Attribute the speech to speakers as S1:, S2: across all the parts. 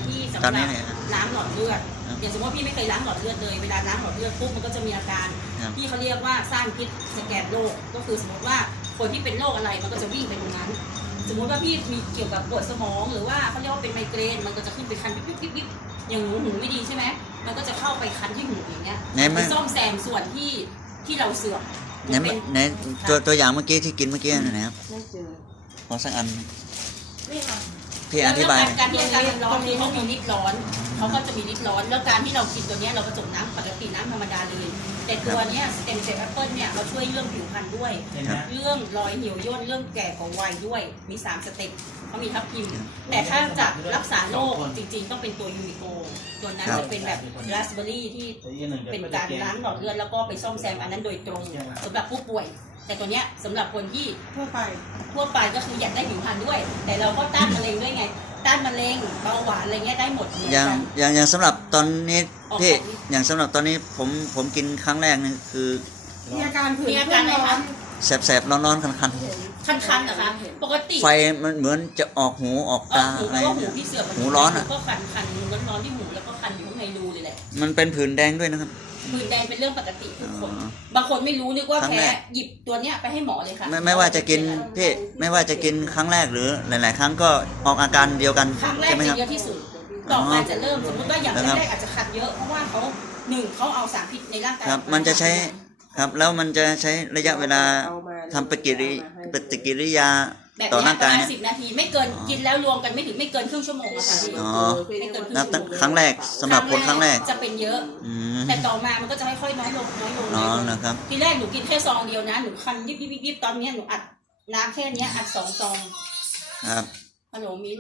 S1: ที่สำหรับล้างหลอดเลือดอย่างสมมติว่าพี่ไม่เคยล้างหลอดเลือดเลยเวลาล้างหลอดเลือดปุ๊บมันก็จะมีอาการที่เขาเรียกว่าสร้างพิษสแกนโรคก็คือสมมติว่าคนที่เป็นโรคอะไรมันก็จะวิ่งไปตรงนั้นสมมติว่าพี่มีเกี่ยวกับปวดสมองหรือว่าเขาเรียกว่าเป็นไมเกรนมันก็จะขึ้นไปคันปิ๊บอย่างหูไม่ดีใช่ไหมมันก็จะเข้าไปคันที่หูอย่างเงี้ยไปซ่อมแซมส่วนที่เราเสื่อม
S2: ในตัวอย่างเมื่อกี้ที่กินเมื่อกี้นะครับขอสักอัน
S3: นี่ค่ะ
S2: พี่อธิบาย
S1: การที่การร้อนนี่เขามีฤทธิ์ร้อนเขาก็จะมีฤทธิ์ร้อนแล้วการที่เรากินตัวนี้เราผสมน้ำปกติน้ำธรรมดาเลยแต่ตัวนี้สเต็มเซลล์แอปเปิลเนี่ยเราช่วยเรื่องผิวพรรณด้วยเรื่องรอยเหี่ยวย่นเรื่องแก่ของวัยด้วยมี3สเต็ปเขามีทับทิมแต่ถ้าจะรักษาโรคจริงๆต้องเป็นตัวยูนิโกตัวนั้นจะเป็นแบบราสเบอร์รี่ที่เป็นการล้างหลอดเลือดแล้วก็ไปซ่อมแซมอันนั้นโดยตรงสำหรับผู้ป่วยแต่ตัวเนี้ยสำหรับคนที่ทั่วไปก็คืออยากได้ผิวพรรณด้วยแต่เราก็ต้านมะเร็งด้วยไงต้านมะเร็งเบาหวานอะไรเงี้ยได้หมด
S2: อย่างสำหรับตอนนี้พี่อย่างสำหรับตอนนี้ผมกินครั้งแรกนี่คือ
S3: มีอาการผื่น
S1: ร้อน
S2: แสบๆร้อนๆคัน
S1: เหรอคะปกติ
S2: ไฟมันเหมือนจะออกหูออกตาอะไรหูร้อนอ่ะ
S1: ก็คันร้อนที่หูแล้วก็คันอยู่ข้างในรูเลยแหละ
S2: มันเป็นผื่นแดงด้วยนะครับ
S1: ผื่นแดงเป็นเรื่องปกติทุกคนบางคนไม่รู้นึกว่าแพ้หยิบตัวเนี้ยไปให้หมอเลยค่ะ
S2: ไม่ว่าจะกินพี่ไม่ว่าจะกินครั้งแรกหรือหลายๆครั้งก็ออกอาการเดียวกัน
S1: ครั้งแรกจะเยอะที่สุดต่อมาจะเริ่มสมมติว่าอย่างแรกอาจจะคันเยอะเพราะว่าเขาเอาสารพิษในร่างกาย
S2: ครับมันจะใช้ครับแล้วมันจะใช้ระยะเวลาทำปฏิกิริยาต่อร่างกาย
S1: เนี่ย10 นาทีไม่เกินกินแล้วรวมกันไม่เกินครึ่งชั่วโมงอะค่ะพี่
S2: ไม่เกินครั้งแรกสำหรับคนครั้งแรก
S1: จะเป็นเยอะแต่ต่อมามันก็จะค่อยๆน้อยลง
S2: นะครับ
S1: ทีแรกหนูกินแค่ซองเดียวนะหนูคันยิบตอนนี้หนูอัดน้ำแค่นี้อัด2 ซอง
S2: ครับ
S1: ฮัลโหลมิ้น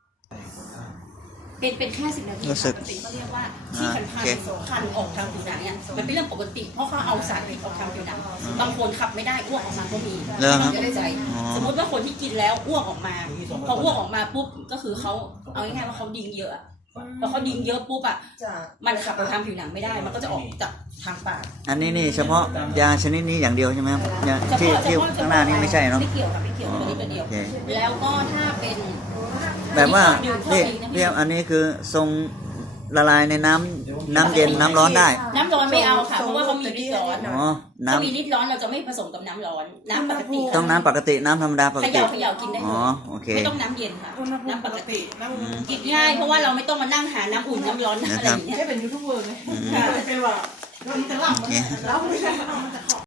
S1: เป็นแค่10 นาทีปกติเขาเรียกว่าที่คันออกทางผิวหนังเนี่ยมันเป็นเรื่องปกติเพราะเขาเอาสารพิษออกทางผิวหนังบางคนขับไม่ได้อ้วกออกมาก็มีไม่ได้ใจสมมติว่าคนที่กินแล้วอ้วกออกมาพออ้วกออกมาปุ๊บก็คือเขาเอาง่ายๆว่าเขาดิ้งเยอะพอเขาดิ้งเยอะปุ๊บอ่ะมันขับไปทางผิวหนังไม่ได้มันก็จะออกจากทางปาก
S2: อันนี้นี่เฉพาะยาชนิดนี้อย่างเดียวใช่ไหมครับที่ข้างหน้านี้ไม่ใช่เนาะ
S1: ไม่เกี่ยวตัวนี้ตัวเดียวแล้วก็ถ้าเป็น
S2: แบบว่าเรียกอันนี้คือทรงละลายในน้ำเย็นน้ำร้อนได้
S1: น้ำร้อนไม่เอาค่ะเพราะว่าเขามีฤทธิ์ร้อน
S2: เขา
S1: มีฤทธิ์ร้อนเราจะไม่ผสมกับน้ำร้อนน้ำปกติ
S2: ต้องน้ำปกติน้ำธรรมดาปกติ
S1: เขย่ากินได้
S2: โอเค
S1: ไม่ต้องน้ำเย็นค่ะน้ำปกติกินง่ายเพราะว่าเราไม่ต้องมานั่งหาน้ำอุ่นน้ำร้อนอะไรอย่างเงี้ย
S3: ให้เป็นยูทูบเบอร์ไหมเป็นว่าเราจะหลับแล้วไม่ใช่เราจะขอ